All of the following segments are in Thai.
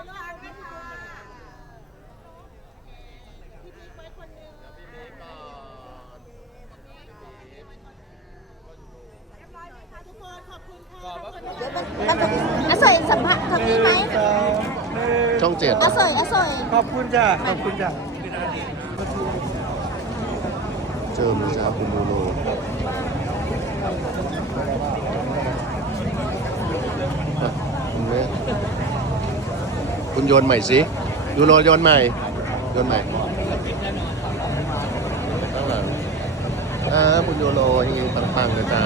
พี่พีไปคนนึงพี่พีก่อนทุกคนขอบคุณค่ะขอบคุณอาสวยสัมภาษณ์ที่ไหมช่องเจ็ดอาสวยอาสวยขอบคุณจ้ะขอบคุณจ้ะเจอมชาคุณดูโล คุณโยนใหม่สิยูโรโยนใหม่โยนใหม่ข้างหลังอ่าคุณยูโรเฮงๆปังๆนะจ๊ะ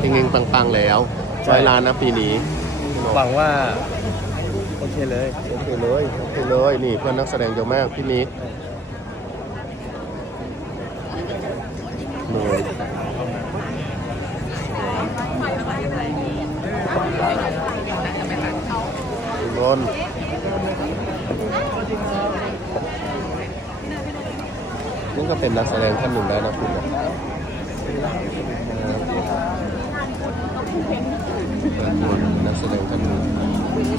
เฮงๆปังๆแล้วร้อยล้านนะปีนี้หวังว่า โอเคเลย โอเคเลยโอเคเลยนี่เพื่อนนักแสดงเยอะมากพี่นิกหน่วย รนนี่ก็เป็นนักแสดงท่านหนึ่งแล้วนะคุณนะนักแสดงท่านหนึ่ง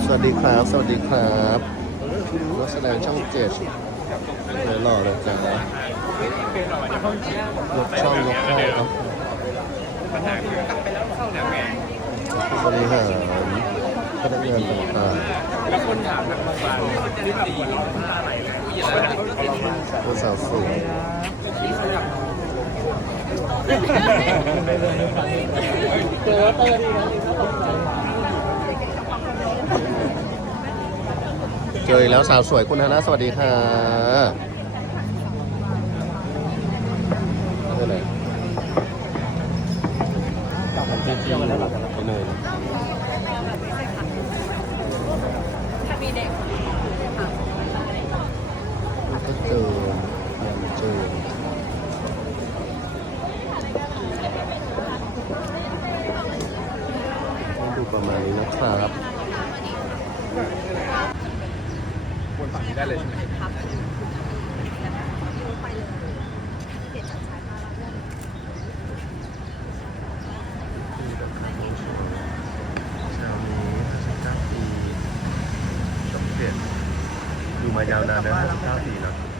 สวัสดีครับ สวัสดีครับนักแสดงช่องเจ็ดเลยหล่อเลยจ้ายกช่องยกเข้าครับบริหาร พนักงานต่างๆตัวสาวสวยเจออีกแล้วสาวสวยคุณฮานะสวัสดีค่ะเท่าไหร่เที่ยวกันแล้ว หรอไปเลยก็เจอยังเจอต้องดูประมาณนี้นะครับวนฝั่งนี้ได้เลยใช่ไหมายาวนานแล้ว94นะ